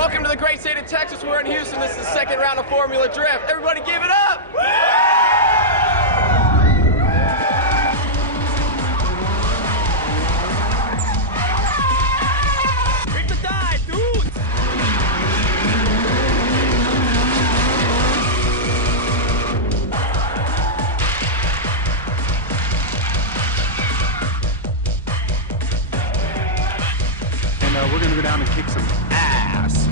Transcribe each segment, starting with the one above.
Welcome to the great state of Texas. We're in Houston. This is the second round of Formula Drift. Everybody give it up! Break the die, dudes! And we're gonna go down and kick some ass.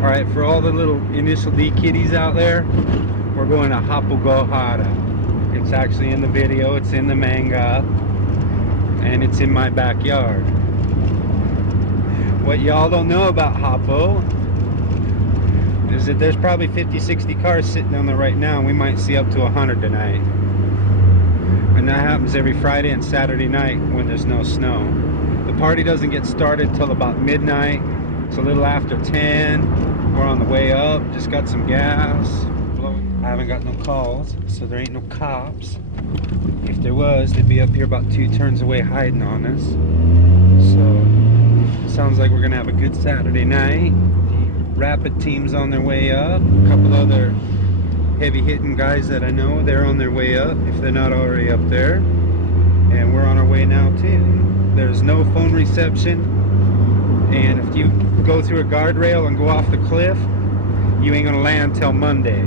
Alright, for all the little initial D kiddies out there, we're going to Hapugohara. It's actually in the video, it's in the manga, and it's in my backyard. What y'all don't know about Hapo is that there's probably 50-60 cars sitting down there right now, and we might see up to 100 tonight. And that happens every Friday and Saturday night when there's no snow. The party doesn't get started till about midnight. It's a little after 10. We're on the way up, just got some gas. I haven't got no calls, so there ain't no cops. If there was, they'd be up here about 2 turns away hiding on us. So, sounds like we're gonna have a good Saturday night. The Rapid team's on their way up. A couple other heavy-hitting guys that I know, they're on their way up, if they're not already up there. And we're on our way now too. There's no phone reception. And if you go through a guardrail and go off the cliff, you ain't gonna land till Monday.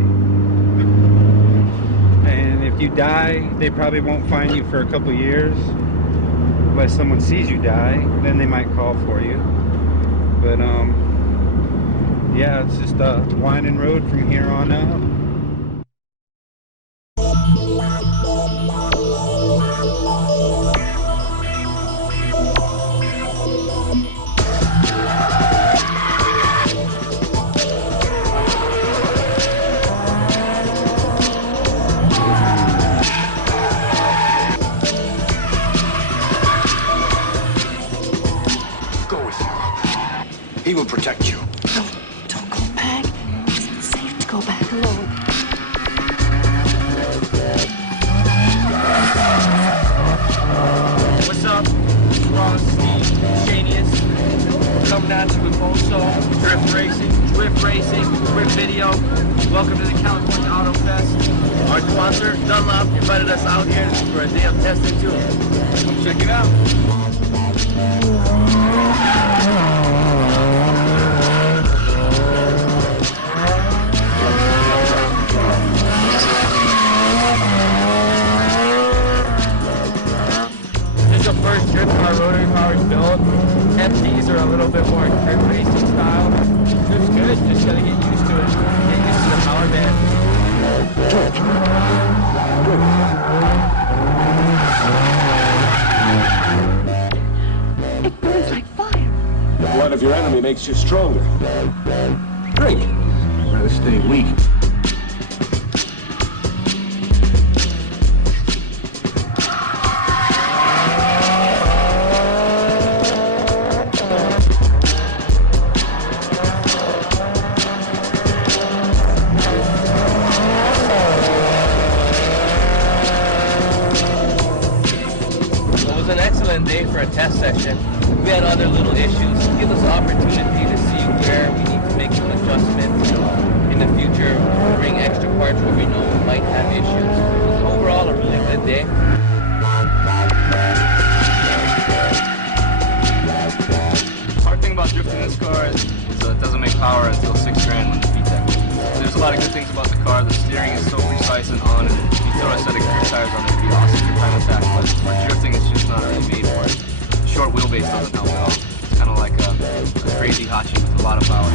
And if you die, they probably won't find you for a couple years. Unless someone sees you die, then they might call for you. But yeah, it's just a winding road from here on up. He will protect you. No, don't go back. It's not safe to go back alone. What's up? Ross, Steve, Shanius. Coming at you with Oso, Drift Racing, Drift Video. Welcome to the California Auto Fest. Our sponsor, Dunlop, invited us out here for a day of testing too. Come check it out. First drift car rotary cars built. FDs are a little bit more drift racing style. Drift's good, just gotta get used to it. Get used to the power band. It burns like fire. The blood of your enemy makes you stronger. Drink. I'd rather stay weak. an excellent day for a test session. We had other little issues. Give us the opportunity to see where we need to make some adjustments in the future, bring extra parts where we know we might have issues. Overall, a really good day. Hard thing about drifting this car is it doesn't make power until $6 grand when the VTEC. There's a lot of good things about the car. The steering is so precise and on, and if you throw a set of gear tires on it, it'd be awesome for time attack. But for drifting, it's just not really made for it. Short wheelbase doesn't help at all. It's kind of like a crazy Hachi with a lot of power.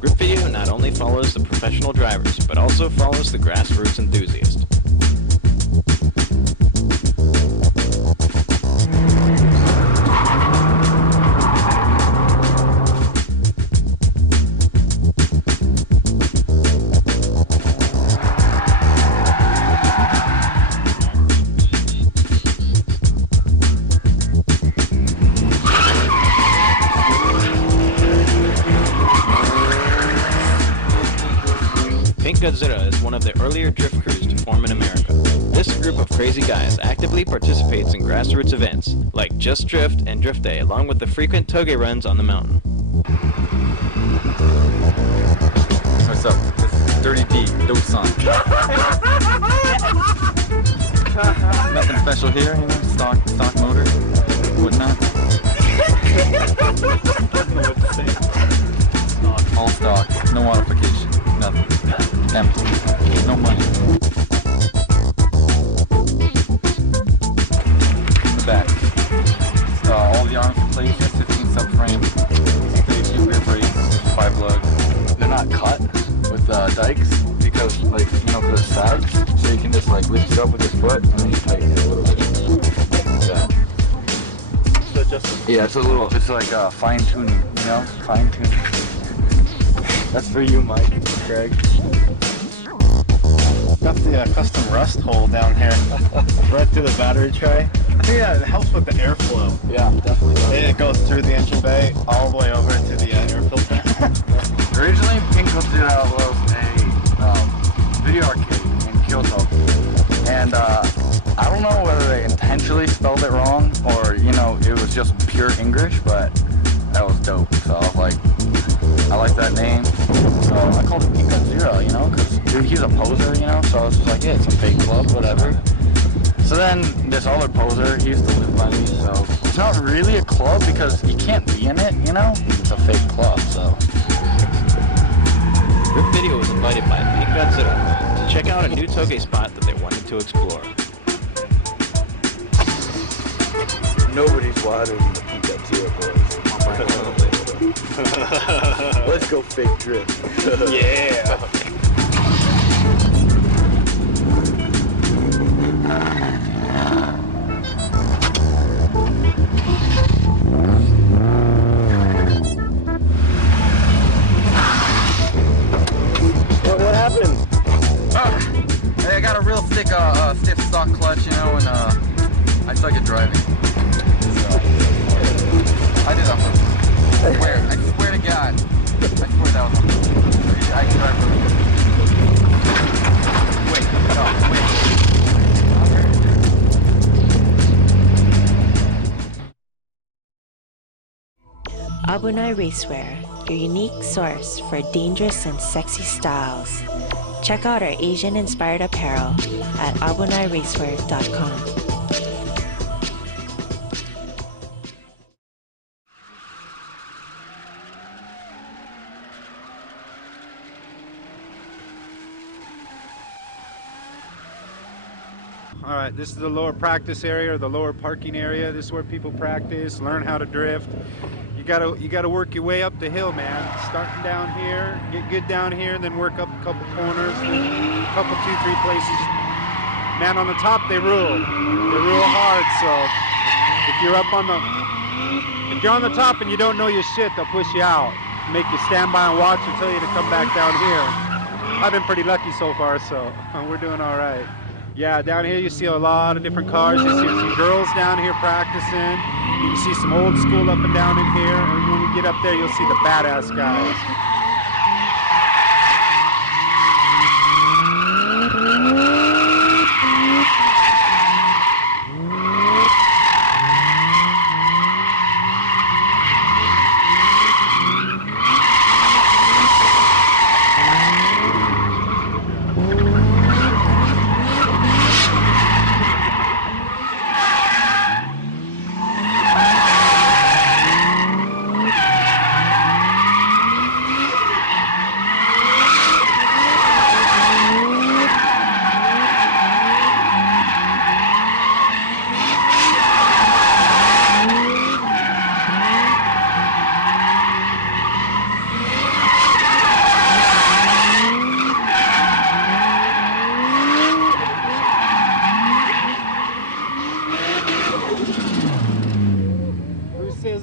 Grip Video not only follows the professional drivers, but also follows the grassroots enthusiast. Pink Godzilla is one of the earlier drift crews to form in America. This group of crazy guys actively participates in grassroots events, like Just Drift and Drift Day, along with the frequent toge runs on the mountain. What's up? It's Dirty D, Dope Son. Nothing special here, you know, stock motor, whatnot. All stock, no modification, nothing. Empty. No money. The back. All the arms replaced, 15 subframe, 32 rear brakes, 5 lug. They're not cut with dikes because, like, you know, because it's sagged, so you can just like lift it up with your foot and then you tighten it a little bit. Yeah. So just yeah, it's a little, it's like fine tuning, you know, fine tuning. That's for you, Mike, Craig. Got the custom rust hole down here, right through the battery tray. I think that helps with the airflow. Yeah, definitely. It goes through the engine bay all the way over to the air filter. Originally, Pink Godzilla was a video arcade in Kyoto, and I don't know whether they intentionally spelled it wrong or, you know, it was just pure English, but that was dope. So I was like, I like that name, so I called it Pink Godzilla, you know, because dude, he's a poser, you know, so I was just like, yeah, it's a fake club, whatever. So then this other poser, he used to live by me, so it's not really a club because you can't be in it, you know, it's a fake club, so. Grip Video was invited by Pink Godzilla to check out a new toge spot that they wanted to explore. Nobody's wilder than the Pink Godzilla boys. Let's go fake drift. Yeah. What happened? Hey, I got a real thick, stiff stock clutch, you know, and I started driving. So, I did that first. I swear to God. I swear that was on purpose. I can drive really good. Wait, no, wait. Abunai Racewear, your unique source for dangerous and sexy styles. Check out our Asian-inspired apparel at abunaracewear.com. All right, this is the lower practice area, or the lower parking area. This is where people practice, learn how to drift. You gotta work your way up the hill, man. Starting down here, get good down here, and then work up a couple corners, a couple, 2-3 places. Man, on the top they rule. They rule hard. So if you're on the top and you don't know your shit, they'll push you out, make you stand by and watch and tell you to come back down here. I've been pretty lucky so far, so we're doing all right. Yeah, down here you see a lot of different cars. You see some girls down here practicing. You can see some old school up and down in here. And when we get up there, you'll see the badass guys.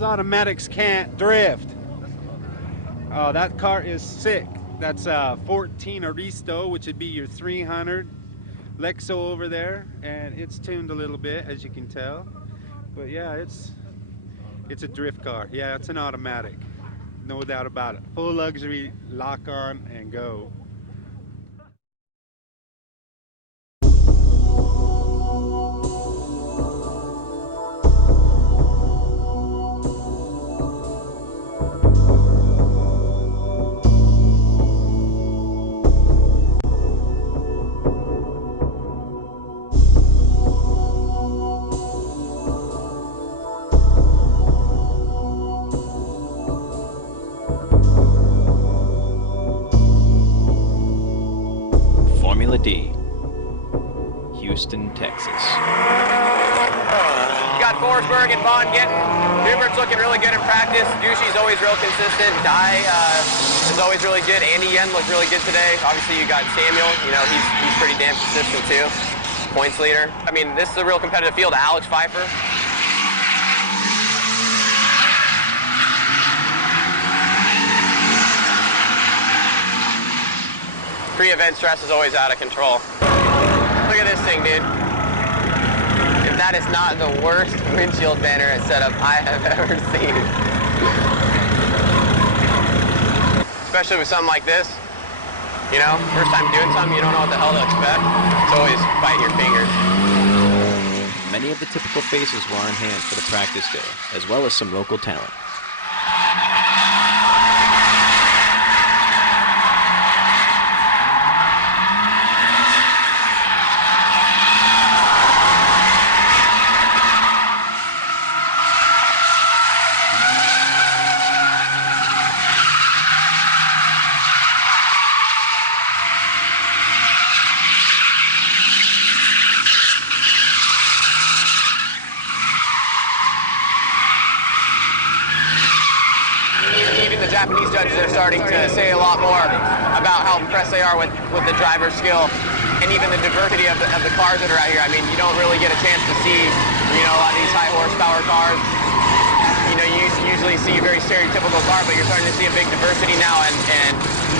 Automatics can't drift. Oh, that car is sick. That's a 14 Aristo, which would be your 300 Lexo over there, and it's tuned a little bit, as you can tell. But yeah, it's a drift car. Yeah, it's an automatic, no doubt about it. Full luxury, lock on and go. Formula D, Houston, Texas. You got Forsberg and Vaughn getting. Newbert's looking really good in practice. Dushy's always real consistent. Dye is always really good. Andy Yen looked really good today. Obviously, you got Samuel. You know, he's pretty damn consistent too. Points leader. I mean, this is a real competitive field. Alex Pfeiffer. Pre-event stress is always out of control. Look at this thing, dude. If that is not the worst windshield banner setup I have ever seen. Especially with something like this. You know, first time doing something, you don't know what the hell to expect. It's always biting your fingers. Many of the typical faces were on hand for the practice day, as well as some local talent. Japanese judges are starting to say a lot more about how impressed they are with the driver's skill and even the diversity of the cars that are out here. I mean, you don't really get a chance to see, you know, a lot of these high horsepower cars. You know, you usually see a very stereotypical car, but you're starting to see a big diversity now, and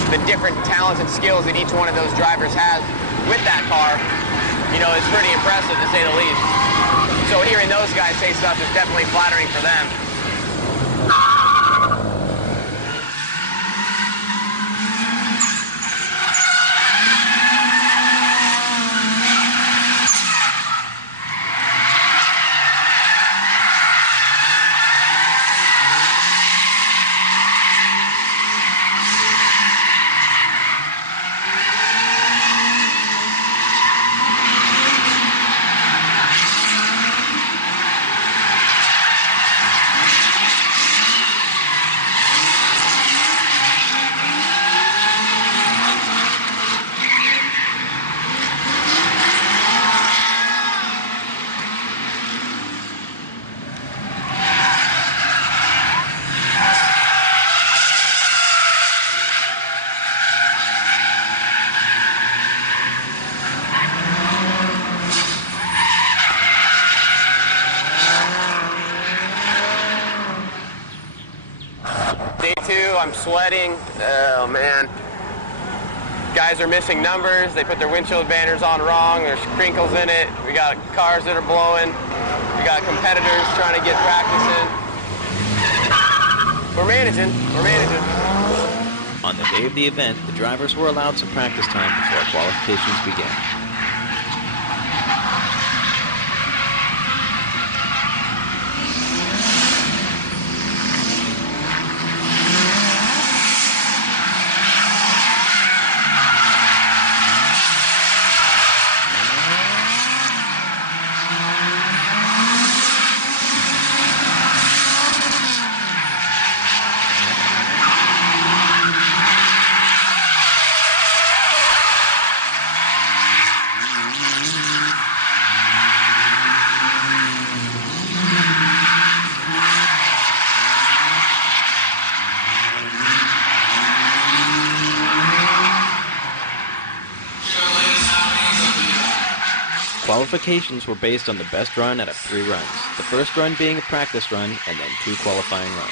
the different talents and skills that each one of those drivers has with that car, you know, is pretty impressive to say the least. So hearing those guys say stuff is definitely flattering for them. sweating. Oh man. Guys are missing numbers. They put their windshield banners on wrong. There's crinkles in it. We got cars that are blowing. We got competitors trying to get practice in. We're managing. We're managing. On the day of the event, the drivers were allowed some practice time before qualifications began. Qualifications were based on the best run out of 3 runs, the first run being a practice run and then 2 qualifying runs.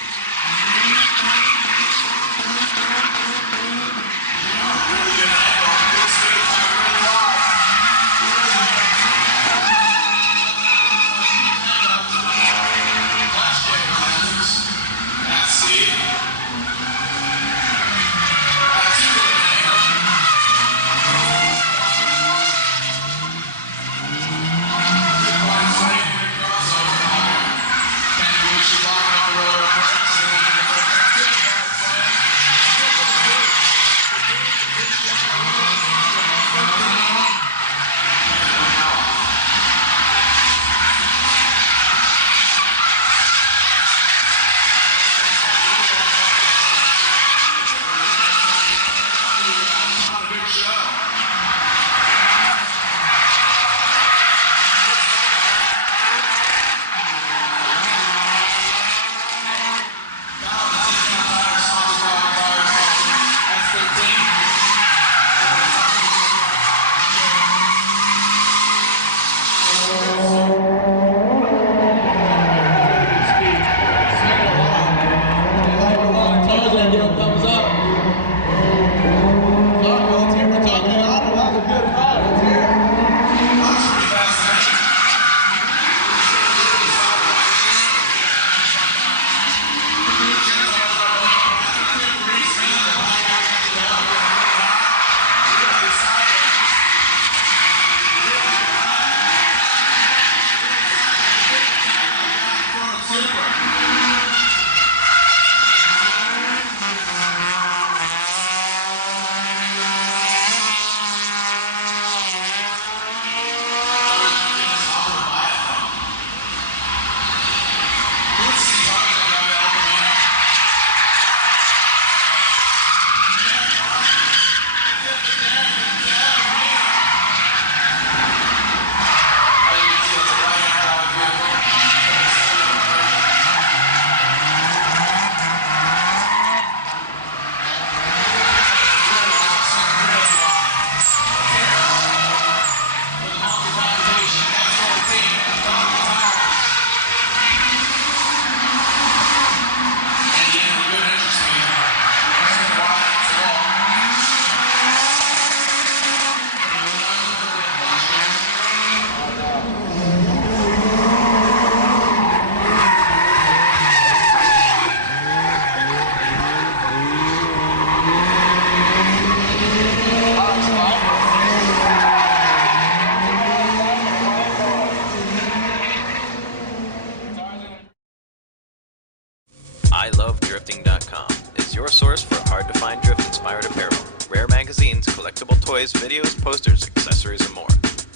ilovedrifting.com is your source for hard-to-find drift-inspired apparel, rare magazines, collectible toys, videos, posters, accessories, and more.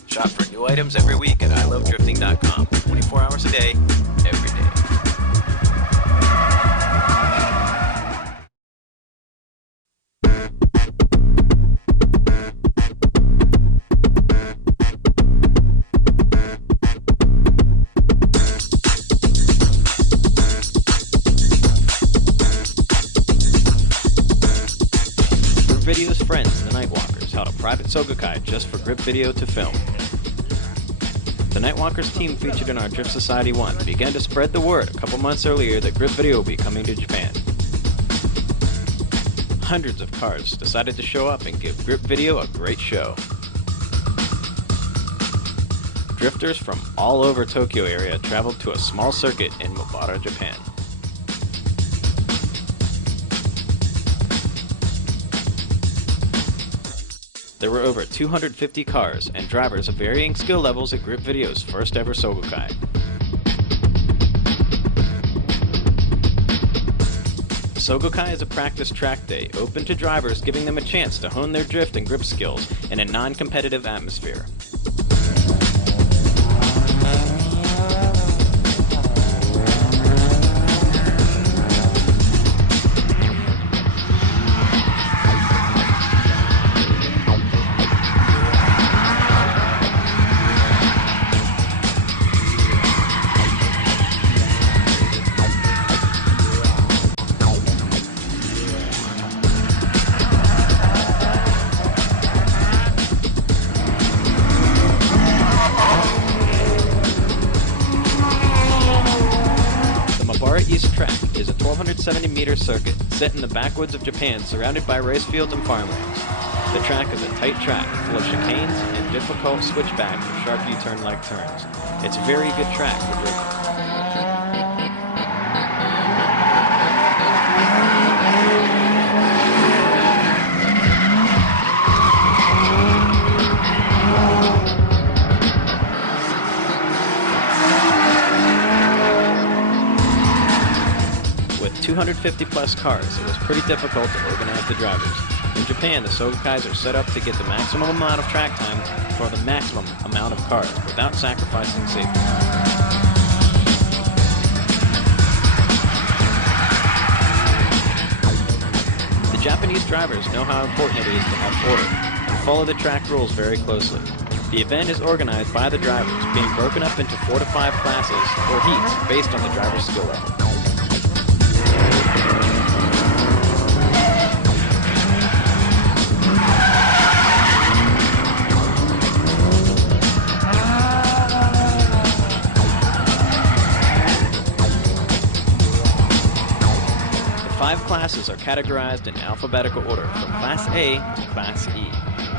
Shop for new items every week at ilovedrifting.com, 24 hours a day, every day. Video's friends, the Nightwalkers, held a private Sogokai just for Grip Video to film. The Nightwalkers team featured in our Drift Society 1 began to spread the word a couple months earlier that Grip Video will be coming to Japan. hundreds of cars decided to show up and give Grip Video a great show. Drifters from all over Tokyo area traveled to a small circuit in Mobara, Japan. There were over 250 cars and drivers of varying skill levels at Grip Video's first ever Sogokai. The Sogokai is a practice track day open to drivers, giving them a chance to hone their drift and grip skills in a non-competitive atmosphere. East Track is a 1,270-meter circuit set in the backwoods of Japan, surrounded by race fields and farmlands. The track is a tight track full of chicanes and difficult switchbacks with sharp U-turn-like turns. It's a very good track for drifting. With 250 plus cars, it was pretty difficult to organize the drivers. In Japan, the Sogokais are set up to get the maximum amount of track time for the maximum amount of cars without sacrificing safety. The Japanese drivers know how important it is to have order and follow the track rules very closely. The event is organized by the drivers, being broken up into 4 to 5 classes or heats based on the driver's skill level. The 5 classes are categorized in alphabetical order from Class A to Class E.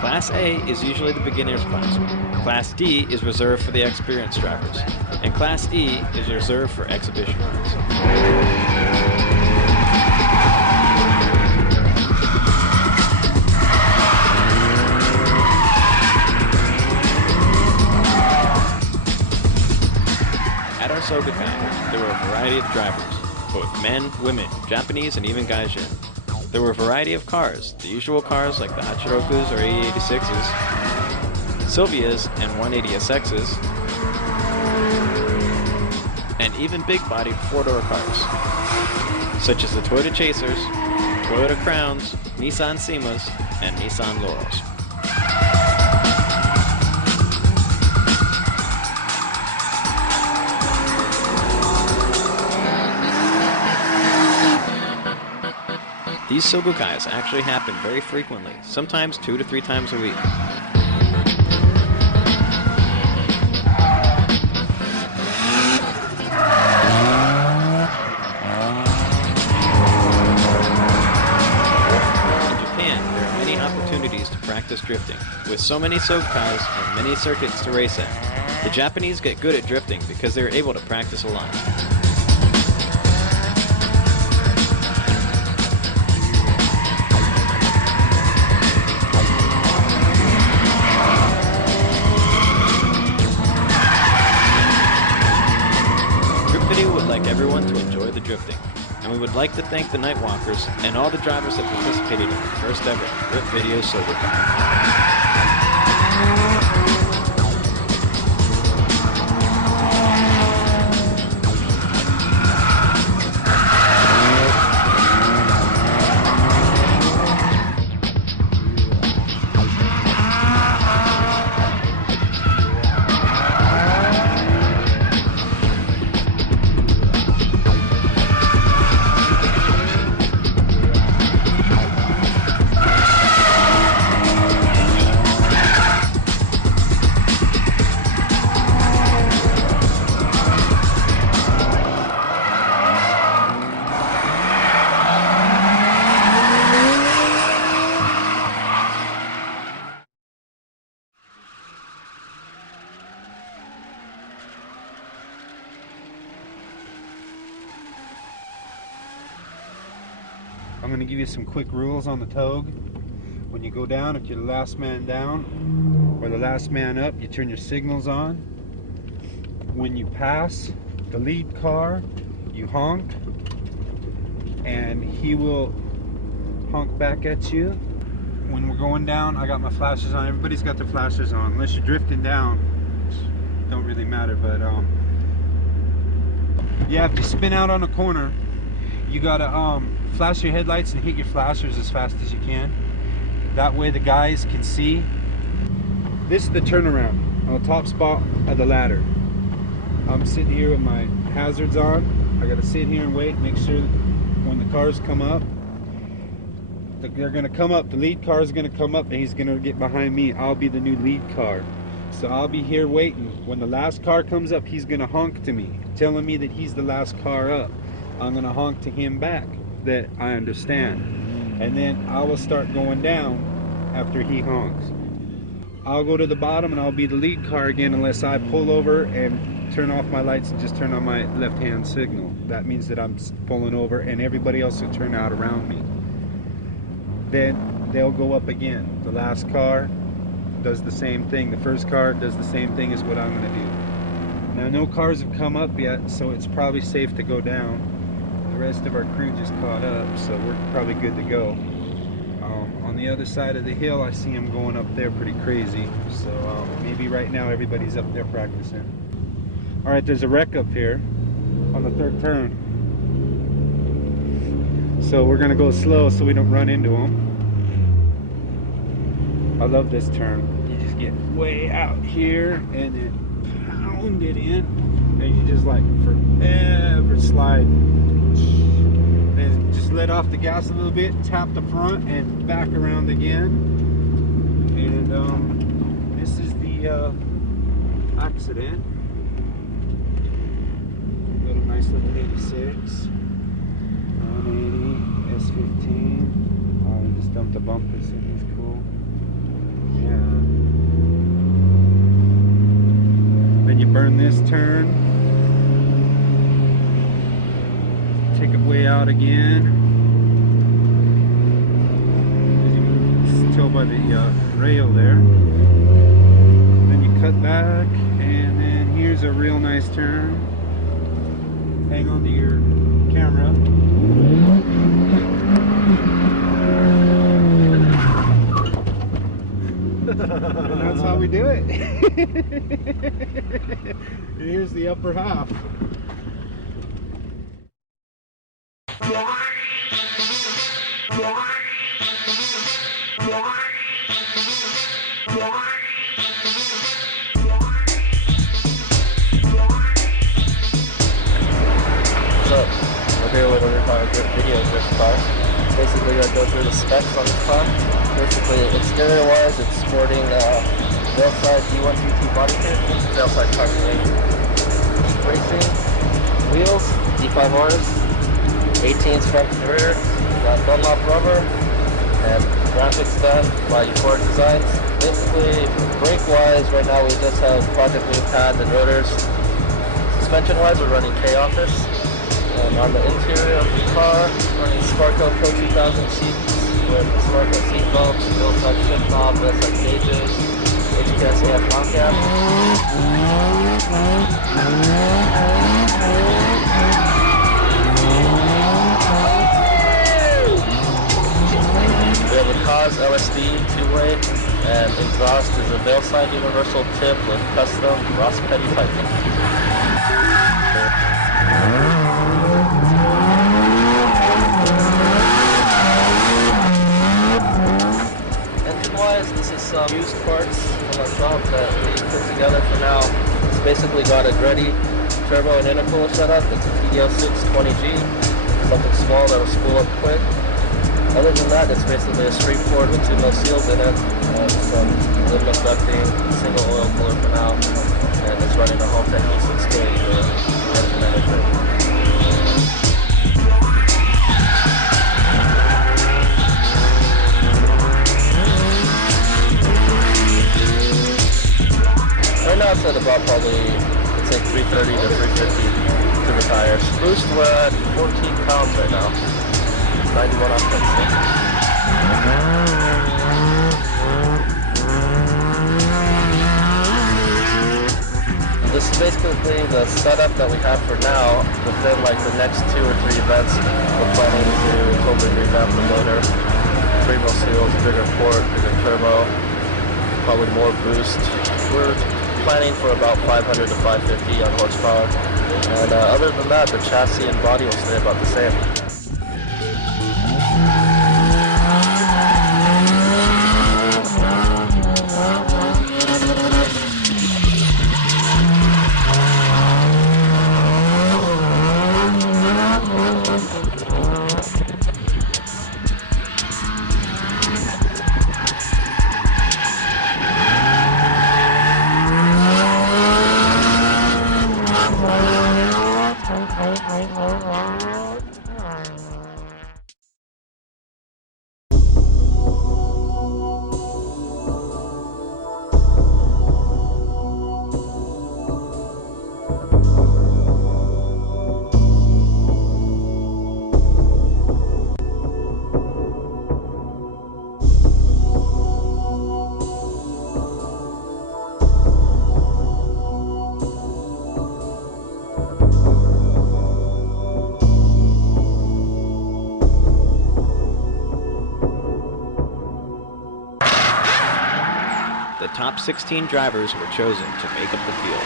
Class A is usually the beginner's class. Class D is reserved for the experienced drivers, and Class E is reserved for exhibition runs. At our Sogokai, there were a variety of drivers, both men, women, Japanese, and even Gaijin. There were a variety of cars, the usual cars like the Hachirokus or 8086s, Sylvias and 180SXs, and even big-bodied 4-door cars, such as the Toyota Chasers, Toyota Crowns, Nissan Seamas, and Nissan Laurels. These Sogokais actually happen very frequently, sometimes 2 to 3 times a week. In Japan, there are many opportunities to practice drifting. With so many Sogokais and many circuits to race at, the Japanese get good at drifting because they are able to practice a lot. Everyone to enjoy the drifting, and we would like to thank the Nightwalkers and all the drivers that participated in the first ever Grip Video Sogokai. give you some quick rules on the togue. When you go down, if you're the last man down or the last man up, you turn your signals on. When you pass the lead car, you honk, and he will honk back at you. When we're going down, I got my flashers on. Everybody's got their flashers on, unless you're drifting down. Don't really matter, but yeah, if you spin out on a corner, you gotta flash your headlights and hit your flashers as fast as you can. That way the guys can see. This is the turnaround on the top spot of the ladder. I'm sitting here with my hazards on. I gotta sit here and wait, make sure that when the cars come up, they're gonna come up. The lead car is gonna come up and he's gonna get behind me. I'll be the new lead car. So I'll be here waiting. When the last car comes up, he's gonna honk to me, telling me that he's the last car up. I'm gonna honk to him back that I understand. And then I will start going down after he honks. I'll go to the bottom and I'll be the lead car again unless I pull over and turn off my lights and just turn on my left-hand signal. That means that I'm pulling over and everybody else will turn out around me. Then they'll go up again. The last car does the same thing. The first car does the same thing as what I'm gonna do. Now no cars have come up yet, so it's probably safe to go down. The rest of our crew just caught up, so we're probably good to go. On the other side of the hill, I see them going up there pretty crazy. So maybe right now everybody's up there practicing. All right, there's a wreck up here on the third turn. So we're gonna go slow so we don't run into them. I love this turn. You just get way out here and then pound it in, and you just like forever slide. Then just let off the gas a little bit, tap the front, and back around again. And this is the accident. Nice little 86, 180, S15. Oh, we just dumped a bump. This thing is cool. Yeah. Then you burn this turn. Take it way out again. As you can tell by the rail there. Then you cut back, and then here's a real nice turn. Hang on to your camera. And that's how we do it. Here's the upper half. Here with a video of this car. Basically, I go through the specs on this car. Basically, exterior-wise, it's sporting Veilside D1 GT body kit, Veilside carburetor, heat racing, wheels, D5Rs, 18s front and rear, got Dunlop rubber, and graphics done by Euphoric Designs. Basically, brake-wise, right now we just have Project New pads and rotors. Suspension-wise, we're running K-Office. And on the interior of the car, running Sparco Pro 2000 seats with Sparco seat belts, Veilside shift knob, Veilside gauges, HPSAF knock cap. We have a Cause LSD 2-way, and exhaust is a Veilside universal tip with custom Ross Petty piping. This is some used parts from our shop that we put together for now. It's basically got a Greddy turbo and intercooler setup. It's a PDL6 20G, something small that'll spool up quick. Other than that, it's basically a straight port with 2 mil seals in it, and some aluminum ducting, single oil cooler for now, and it's running a Haltech E6K for engine management. Right now it's at about probably, I'd say 330 to 350 to the tires. Boost, we're at 14 pounds right now. 91 off that. This is basically the setup that we have for now. Within like the next 2 or 3 events, we're planning to totally revamp the motor, 3 more seals, bigger port, bigger turbo, probably more boost. We're planning for about 500 to 550 on horsepower, and other than that, the chassis and body will stay about the same. The top 16 drivers were chosen to make up the field.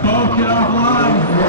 Both get offline.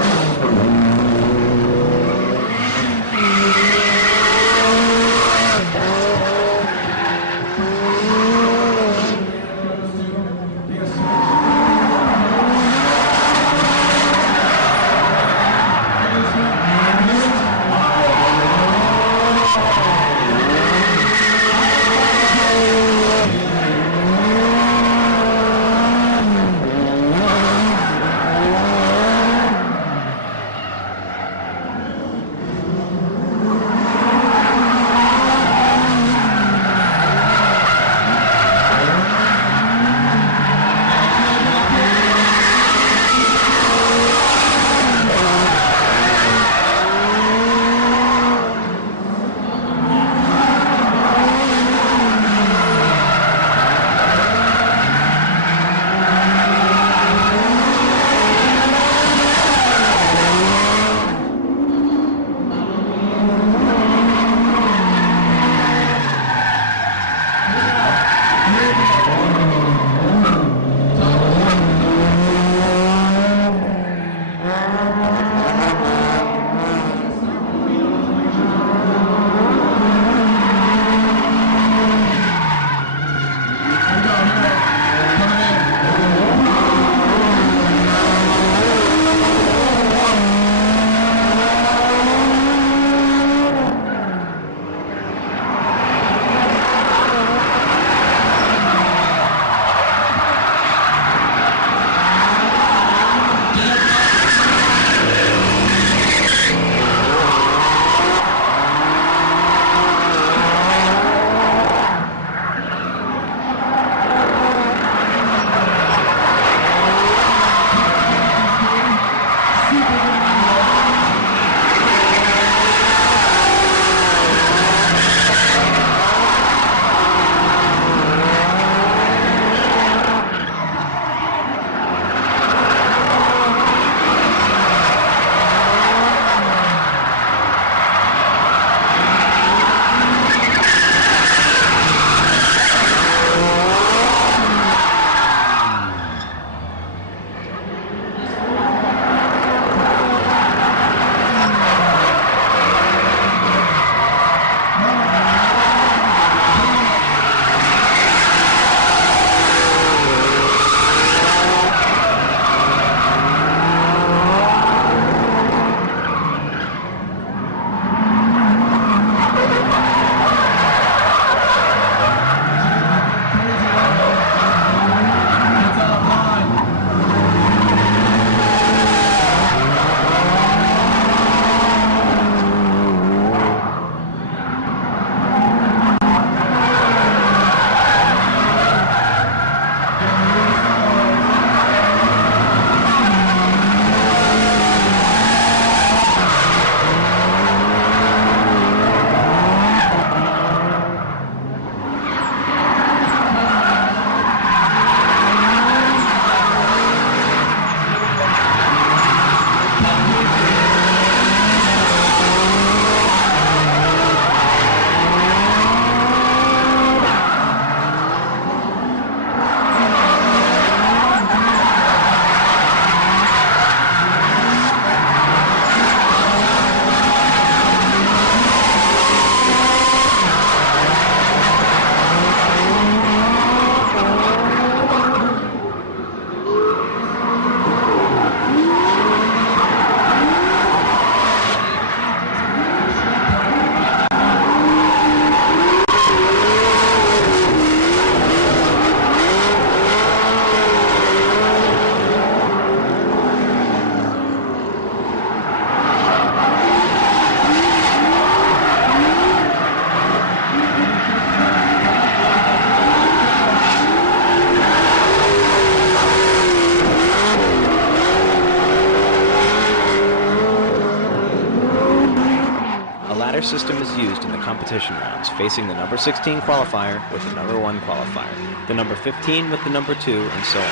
system is used in the competition rounds, facing the number 16 qualifier with the number 1 qualifier, the number 15 with the number 2, and so on.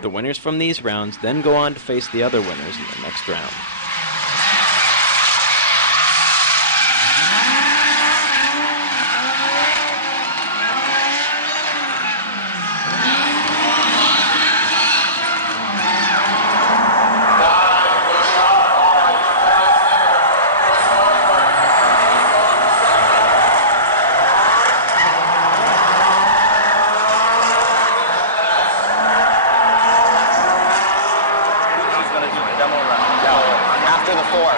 The winners from these rounds then go on to face the other winners in the next round. After the 4.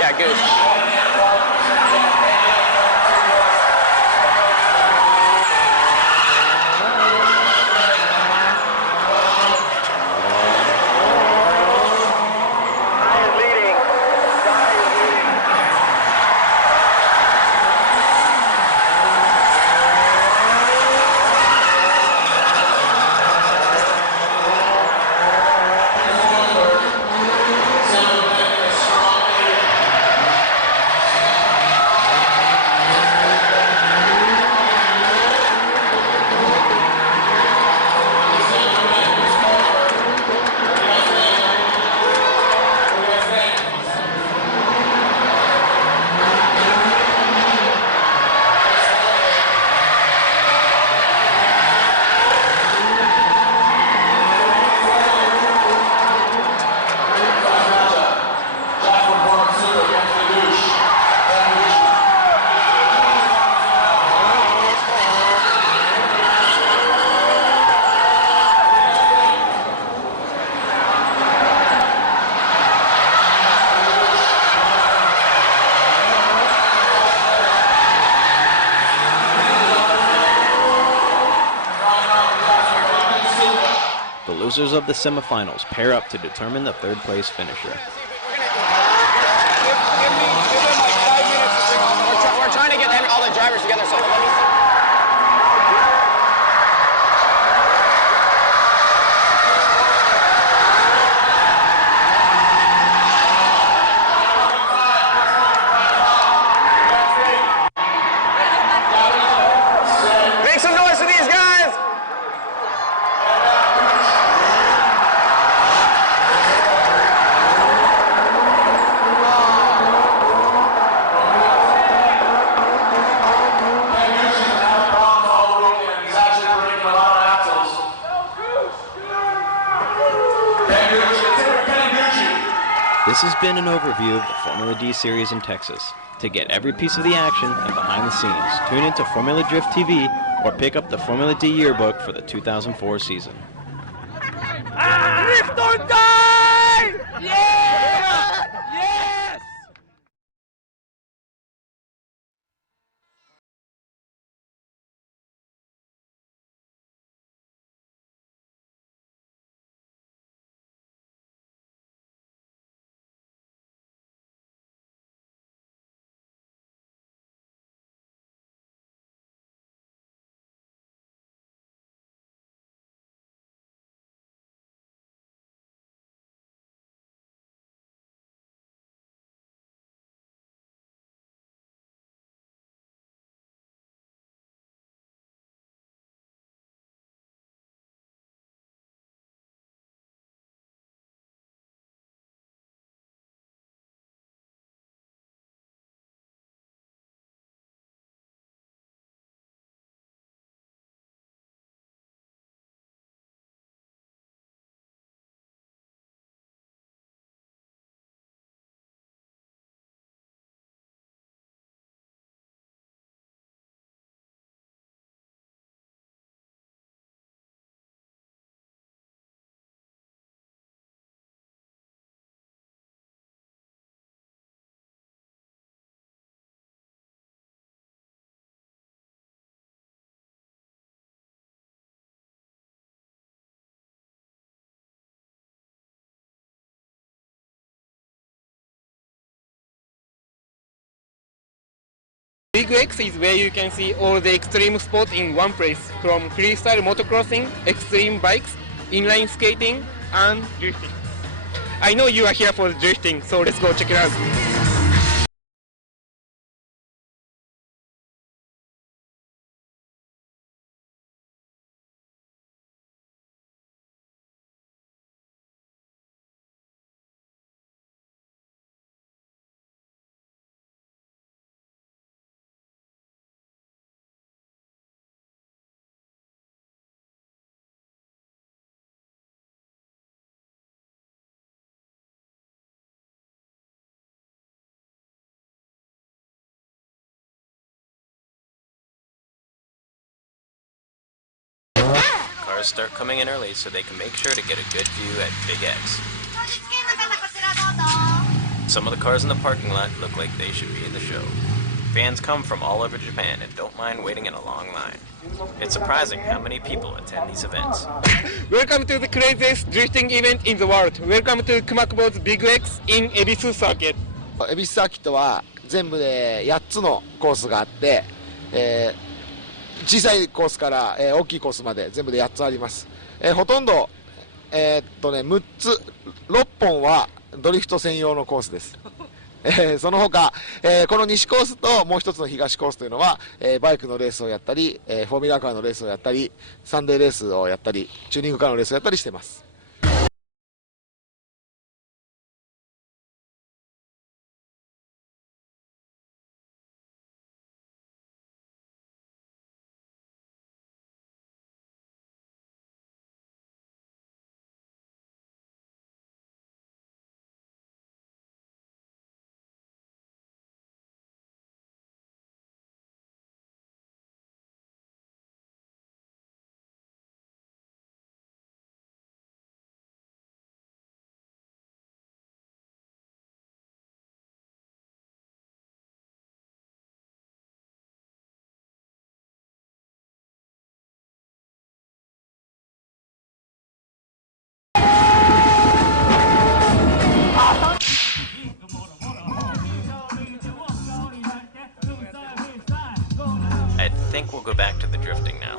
Yeah, good. The losers of the semifinals pair up to determine the third place finisher. We're trying to get all the drivers together, so let me see. Make some noise for these guys! This has been an overview of the Formula D series in Texas. To get every piece of the action and behind the scenes, tune into Formula Drift TV or pick up the Formula D yearbook for the 2004 season. Drift or die! Yeah! Yes! Big X is where you can see all the extreme sports in one place, from freestyle motocrossing, extreme bikes, inline skating, and drifting. I know you are here for the drifting, so let's go check it out. Cars start coming in early so they can make sure to get a good view at Big X. Some of the cars in the parking lot look like they should be in the show. Fans come from all over Japan and don't mind waiting in a long line. It's surprising how many people attend these events. Welcome to the craziest drifting event in the world. Welcome to Kumakubo's Big X in Ebisu Circuit. 恵比寿サーキットは全部で8つのコースがあって、小さいコースから、大きいコースまで全部で8つあります。ほとんど、6つ、6本はドリフト専用のコースです。その他、この西コースともう一つの東コースというのは、バイクのレースをやったり、フォーミュラカーのレースをやったり、サンデーレースをやったり、チューニングカーのレースをやったりしています。I think we'll go back to the drifting now.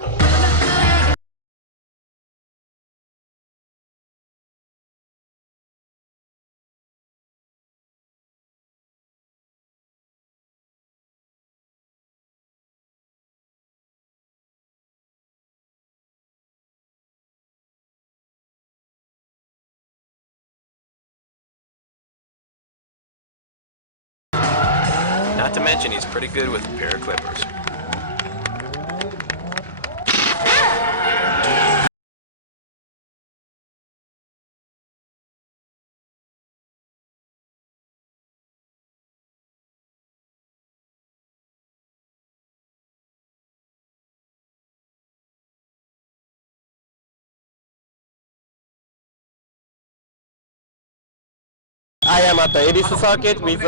Not to mention he's pretty good with a pair of clippers. I am at the Ebisu Circuit with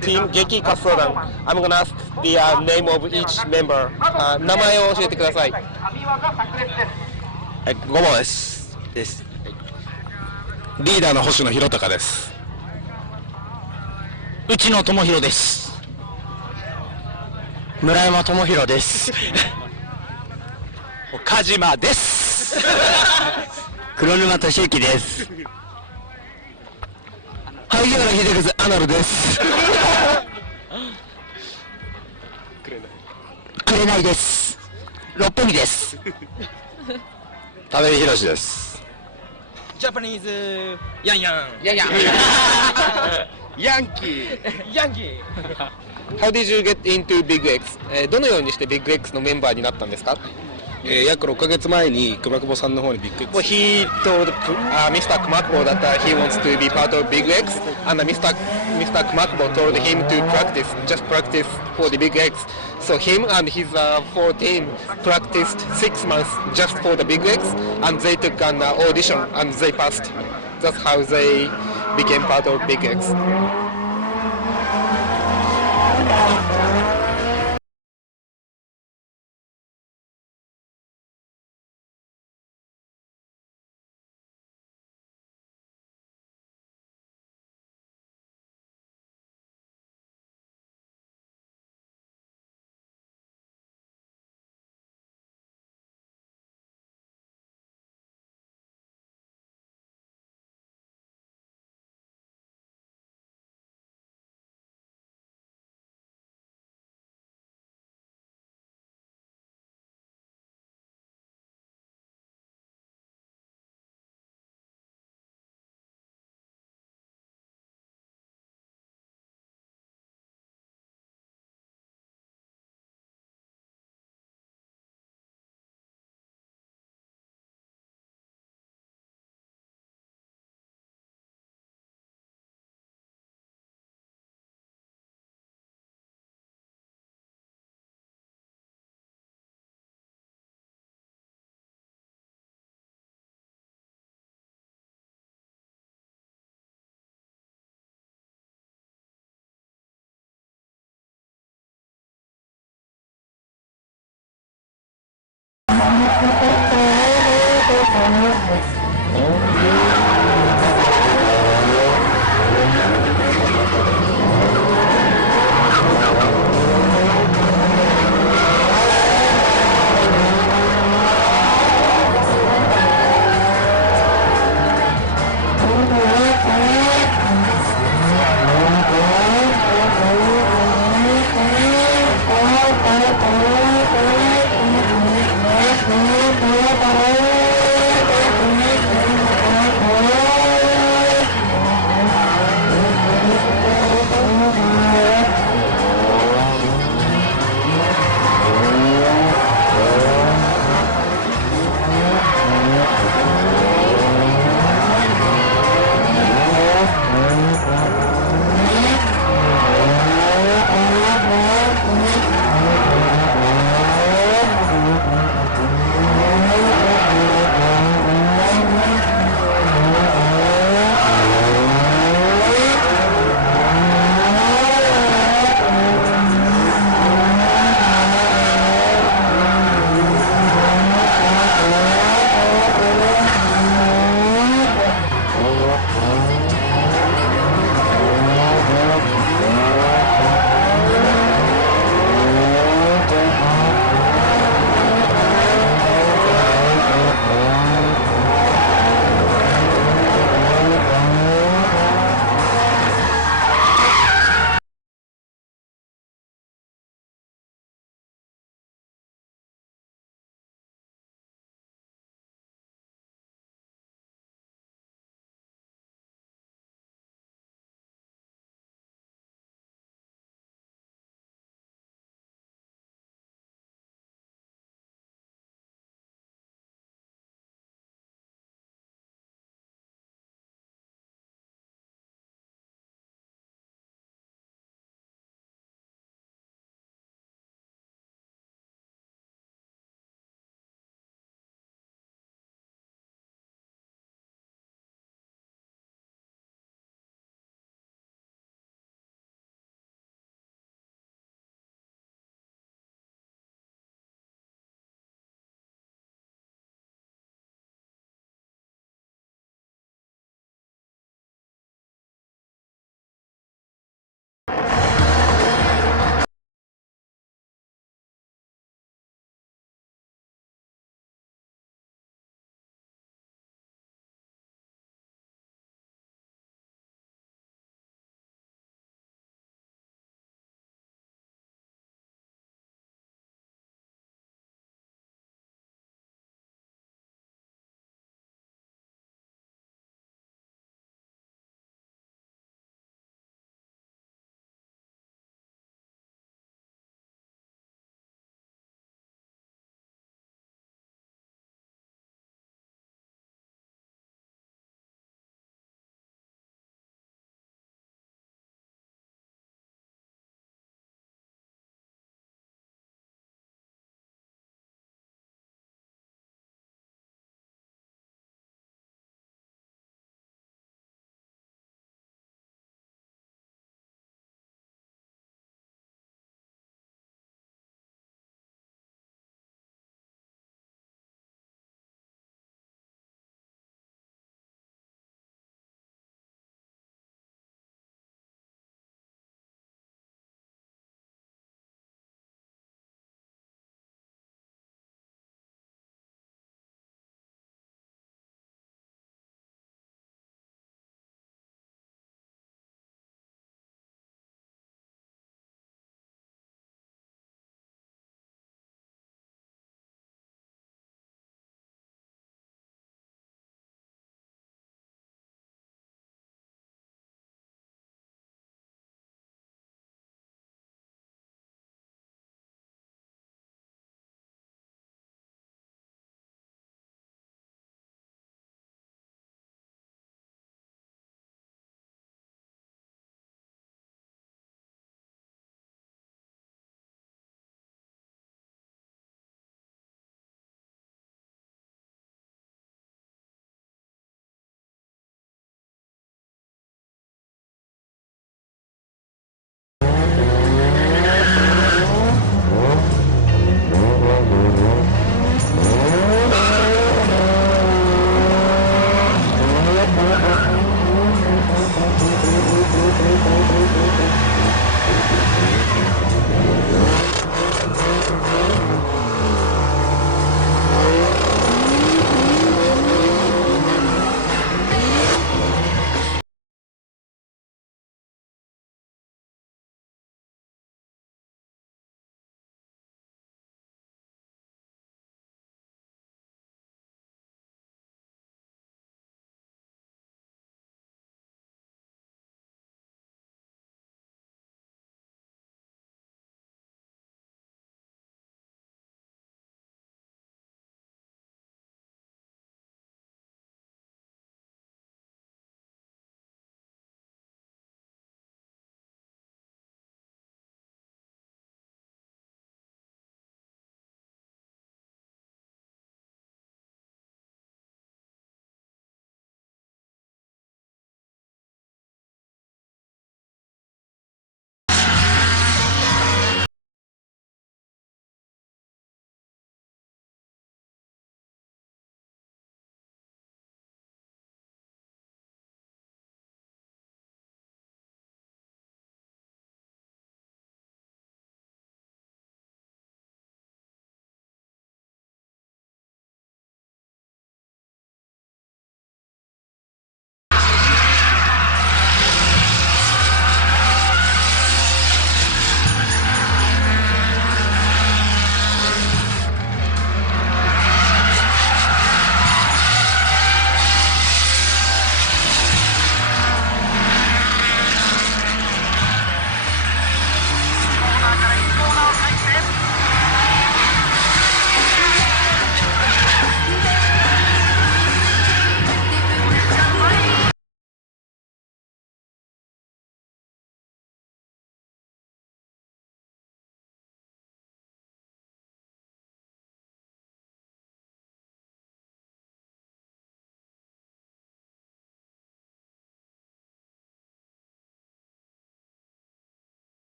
Team Geki Kasodan. I'm gonna ask the name of each member. 名前を教えてください。5番です。リーダーの星野弘隆です。内野智弘です。村山智弘です。岡島です。黒沼俊之です。萩原秀和アナルです。紅です。六本木です。田部寛です。ジャパニーズヤンヤンヤンヤンヤンキーヤンキー How did you get into Big X? どのようにしてビッグ X のメンバーになったんですか？約6ヶ月前に熊久保さんの方にビッグ X He told Mr. Kumakubo that he wants to be part of Big X, and Mr. Kumakubo told him to just practice for the Big X. So him and his full team practiced 6 months just for the Big X, and they took an audition and they passed. That's how they became part of Big X.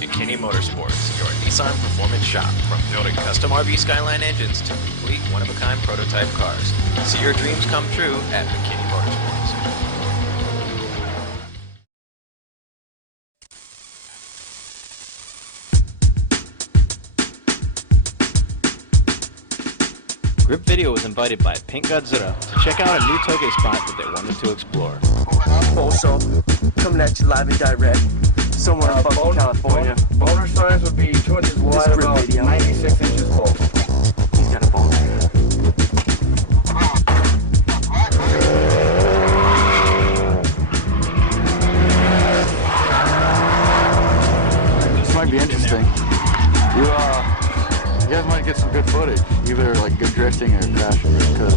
McKinney Motorsports, your Nissan performance shop. From building custom RV Skyline engines to complete one-of-a-kind prototype cars. See your dreams come true at McKinney Motorsports. Grip Video was invited by Pink Godzilla to check out a new toge spot that they wanted to explore. Also, coming at you live and direct, somewhere in fucking California. Boner signs would be 2 inches wide, This grip about video. 96 inches tall. He's got a boner. This might be interesting. You guys might get some good footage, either like good drifting or crashing, because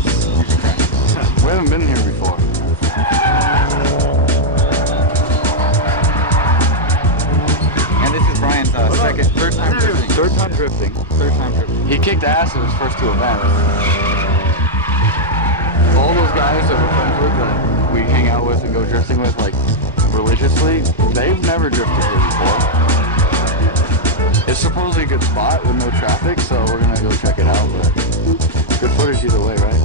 we haven't been here before. And this is Brian's third time drifting. Third time drifting. He kicked ass at his first 2 events. All those guys that we're friends with, that we hang out with and go drifting with, like, religiously, they've never drifted here before. It's supposedly a good spot with no traffic, so we're gonna go check it out, but good footage either way, right?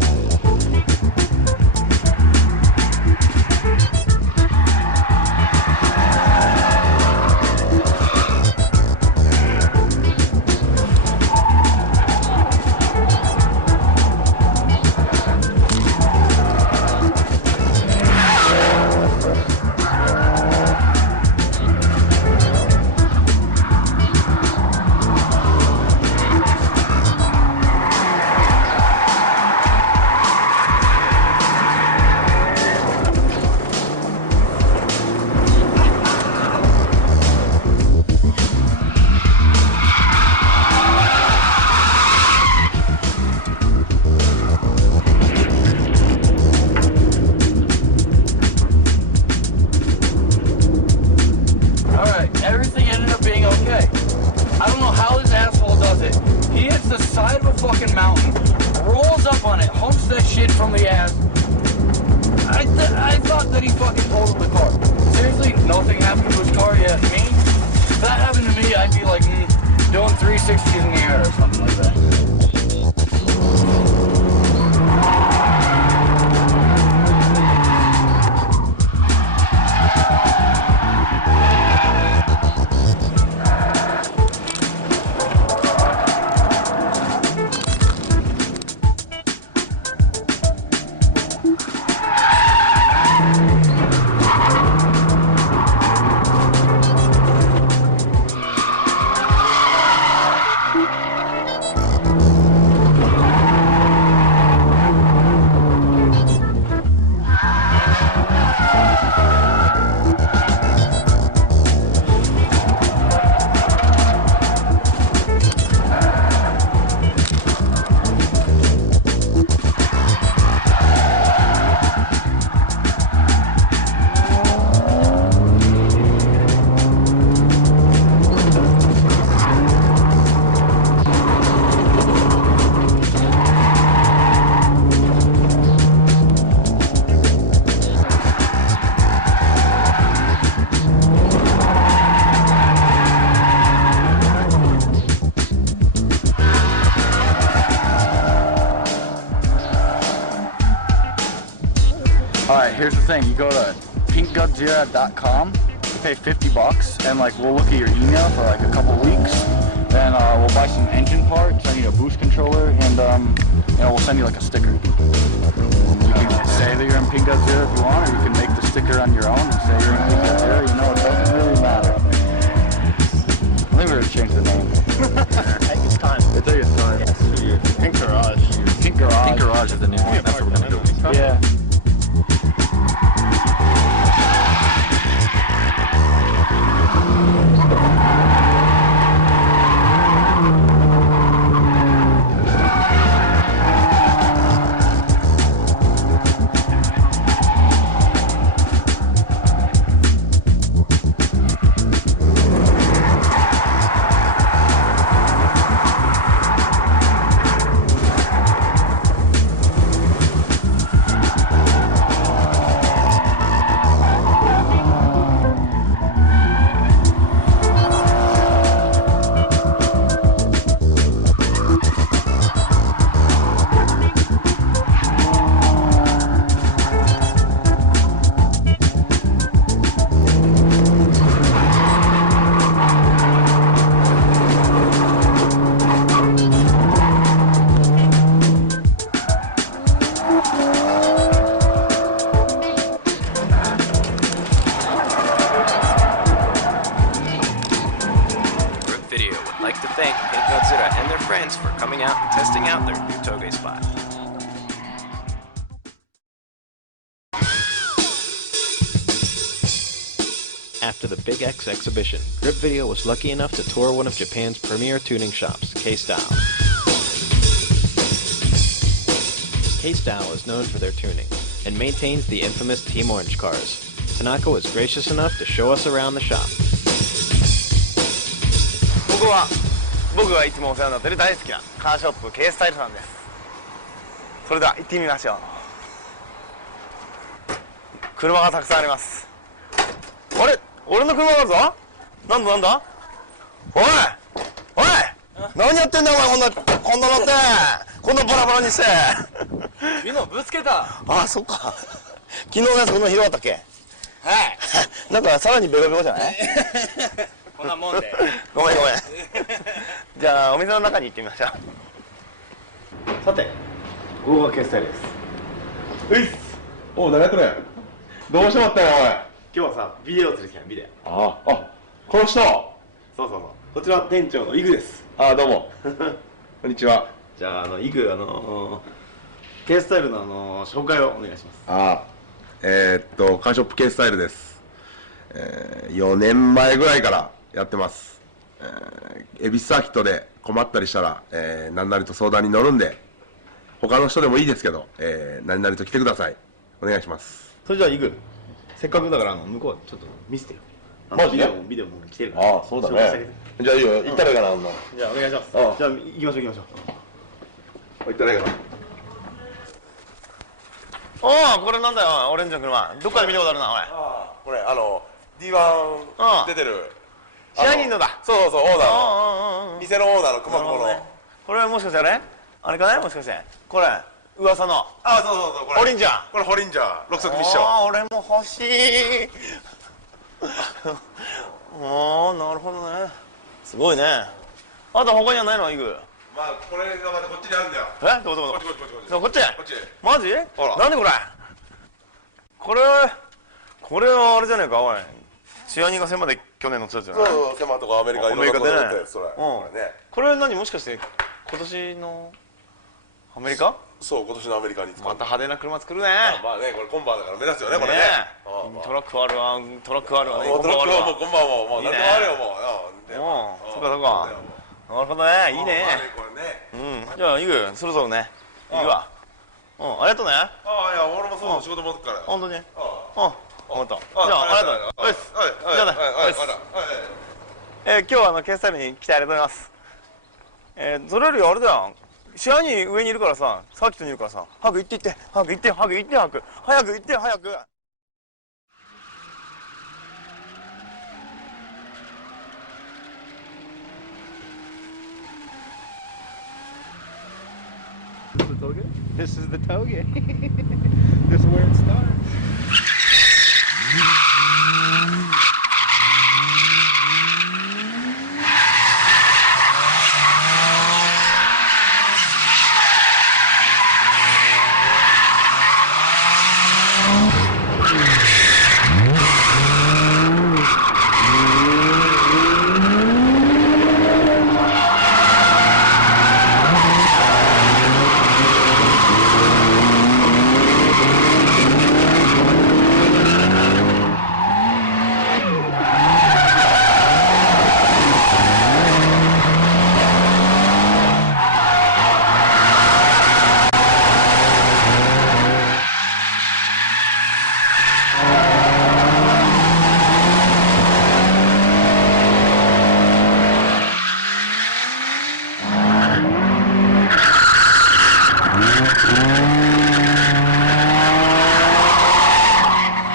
shit from the ass. I thought that he fucking totaled the car. Seriously, nothing happened to his car yet. Me? If that happened to me, I'd be like doing 360s in the air or something like that. Alright, here's the thing. You go to pinkgodzilla.com, you pay $50, and like we'll look at your email for like a couple weeks. Then we'll buy some engine parts, I need a boost controller, and we'll send you like a sticker. You can say that you're in Pink Godzilla if you want, or you can make the sticker on your own and say you're in Pink Godzilla. You know, it doesn't really matter. I think we're gonna change the name. Take its time. It's take its time. Yes. Pink Garage. Pink Garage. Pink Garage is the new one. That's what we're gonna do. Yeah. For coming out and testing out their new Toge spot. After the Big X exhibition, Grip Video was lucky enough to tour one of Japan's premier tuning shops, K-Style. K-Style is known for their tuning and maintains the infamous Team Orange cars. Tanaka was gracious enough to show us around the shop. 僕がいつもお世話になっている大好きなカーショップ K スタイルさんです。それでは行ってみましょう。車がたくさんあります。あれ、俺の車があるぞ。なんだなんだ。おいおい、何やってんだお前、こんなのって、こんなバラバラにして。昨日ぶつけた。ああ、そっか。昨日のやつこんな広かったっけ。はい。なんかさらにベロベロじゃない。こんなもんで。ごめんごめん。じゃあお店の中に行ってみましょう。さて、ここが決済です。ういっす。おう、何やってるんや。どうしてもらったんや、おい。今日はさ、ビデオを連れてきたビデオ。あ、この人。そうそうそう。こちら店長のイグです。あ、どうも。こんにちは。じゃあイグK スタイルの紹介をお願いします。カーショップ K スタイルです。4年前ぐらいからやってます。恵比寿サーキットで困ったりしたら、何なりと相談に乗るんで、他の人でもいいですけど、何なりと来てください。お願いします。それじゃあイグ、せっかくだから向こうちょっと見せてよ。マジで？ビデオも来てるから。ああ、そうだね。じゃあいいよ、行ったらいいかな、じゃあお願いします。じゃあ行きましょう。行ったらいいかな。おお、これなんだよ、オレンジの車。どっかで見たことあるな、おい。これD1 出てる支配人のだ。そうそうそう、オーナーの店のオーナーの熊本の。これもしかしてあれかね、もしかしてこれ噂の。あ、そうそうそう、これホリンジャー。これホリンジャー6速ミッション。ああ、俺も欲しい。おお、なるほどね。すごいね。あと他にはないの、イグ。まあこれがまたこっちにあるんだよ。どここっちこっちこっち。マジ？ほらなんでこれこれはあれじゃねえか、おい。チアニが1000まで去年乗ってたじゃない。そうそう、セマとかアメリカいろんなところで乗ってる。それこれ何、もしかして今年のアメリカ？そう、今年のアメリカに使う。また派手な車作るね。まあね、これコンバーだから目立つよね、これね。トラックあるわ、トラックあるわね。トラックはもうコンバーも何でもあるよ、もう。そうかそうか。なるほどね、いいね。じゃあイグ、そろそろね行くわ。ありがとうね。ああ、いや、俺もそろそろ仕事戻るから。本当に？分かった。じゃあありがとう。じゃあね。今日はケースタイルに来てありがとうございます。それよりあれだよ、試合に上にいるからさ、サーキットにいるからさ、早く行って行って、早く行って、早く行って、早く行って、早く。This is the toge. This is where it starts.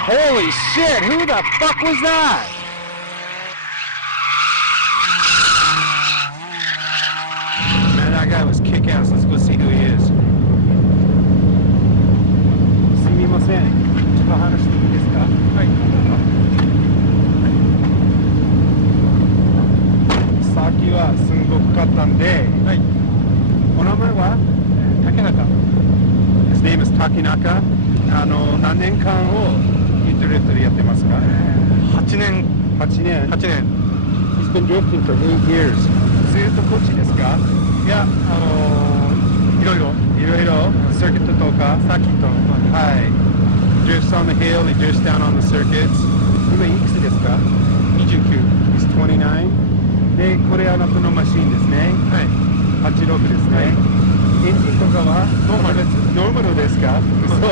Holy shit, who the fuck was that? Man, that guy was kick-ass. Let's go see who he is. すみません。ちょっと話していいですか？はい。さっきはすんごくかったんで、はい。お名前は？竹中。His name is Takinaka. 何年間をドリフトでやってますか？8年。He's been drifting for 8 years. ずっとこっちですか？いや、いろいろ、サーキットとか。はい。Drifts on the hill, he drifts down on the circuits. 今いくつですか？29. He's 29. で、これあなたのマシンですね。はい。86ですね。エンジンとかはノーマルですか？そう。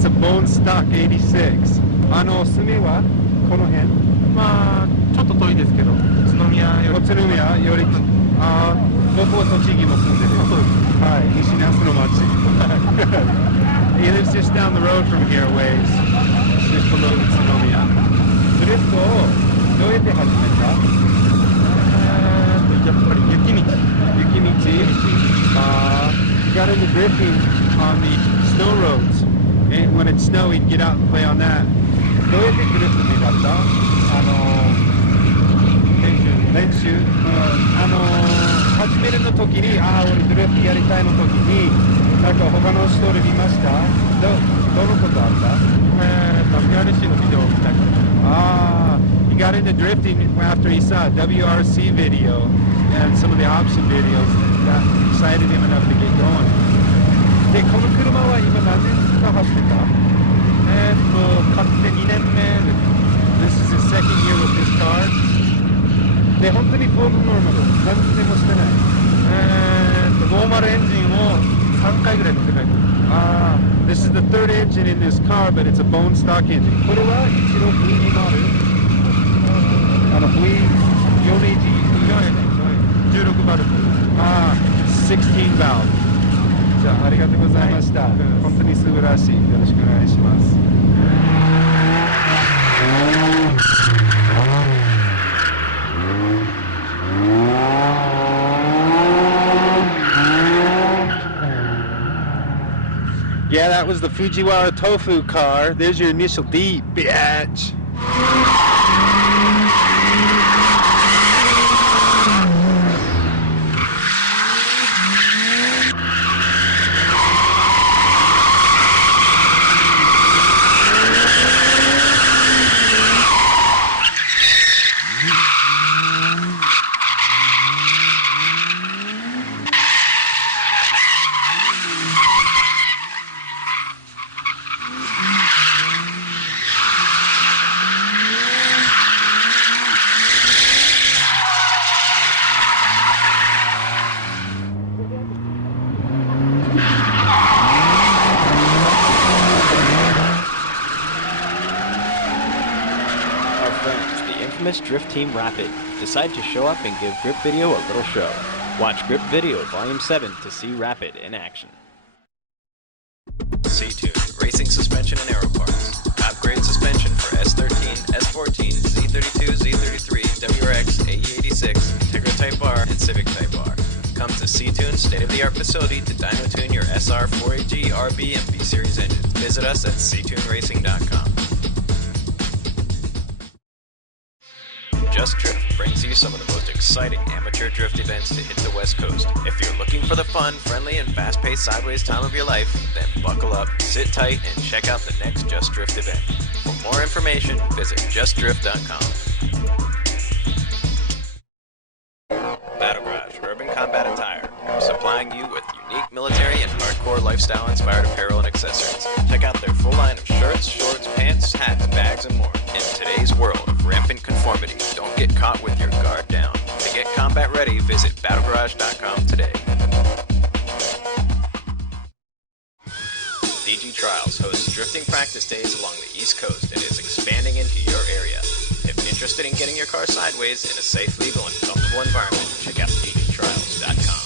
It's a bone stock 86. 住みはこの辺？まあちょっと遠いですけど、宇都宮より。僕は栃木も住んでる。はい、西那須の町。He lives just down the road from here a ways. Just below 宇都宮。ドリフトをどうやって始めた？やっぱり雪道。He got into drifting on the snow roads. And when it's snow, he'd get out and play on that. どうやってドリフトになった？練習。始めるの時に、俺ドリフトやりたいの時に、なんか他の人で見ました？どのことあった？WRC のビデオを見たり。He got into drifting after he saw a WRC video and some of the option videos that excited him enough to get going. で、この車は今何年か走ってた？買って2年目。This is his second year with this car. で、本当にフォームノーマル。何でもしてない。ノーマルエンジンを3回ぐらい乗って帰った。This is the third engine in this car, but it's a bone stock engine. これは一度 V20? V4 エンジン。16バルブ。16 valve. じゃあありがとうございました。本当に素晴らしい。よろしくお願いします。Yeah, that was the Fujiwara Tofu car. There's your initial D, bitch. Drift Team Rapid decide to show up and give Grip Video a little show. Watch Grip Video Volume 7 to see Rapid in action. C-Tune Racing Suspension and Aero Parts. Upgrade suspension for S13, S14, Z32, Z33, WRX, AE86, Integra Type R, and Civic Type R. Come to C-Tune state-of-the-art facility to dyno tune your SR, 4AG, RB, and B-Series engines. Visit us at ctuneracing.com. Just Drift brings you some of the most exciting amateur drift events to hit the West Coast. If you're looking for the fun, friendly, and fast-paced sideways time of your life, then buckle up, sit tight, and check out the next Just Drift event. For more information, visit justdrift.com. Battle Garage Urban Combat Attire, supplying you with unique military and hardcore lifestyle-inspired apparel and accessories. Check out their full line of shirts, shorts, pants, hats, bags, and more. In today's world of rampant conformity, don't get caught with your guard down. To get combat ready, visit battlegarage.com today. DG Trials hosts drifting practice days along the East Coast and is expanding into your area. If interested in getting your car sideways in a safe, legal, and comfortable environment, check out dgtrials.com.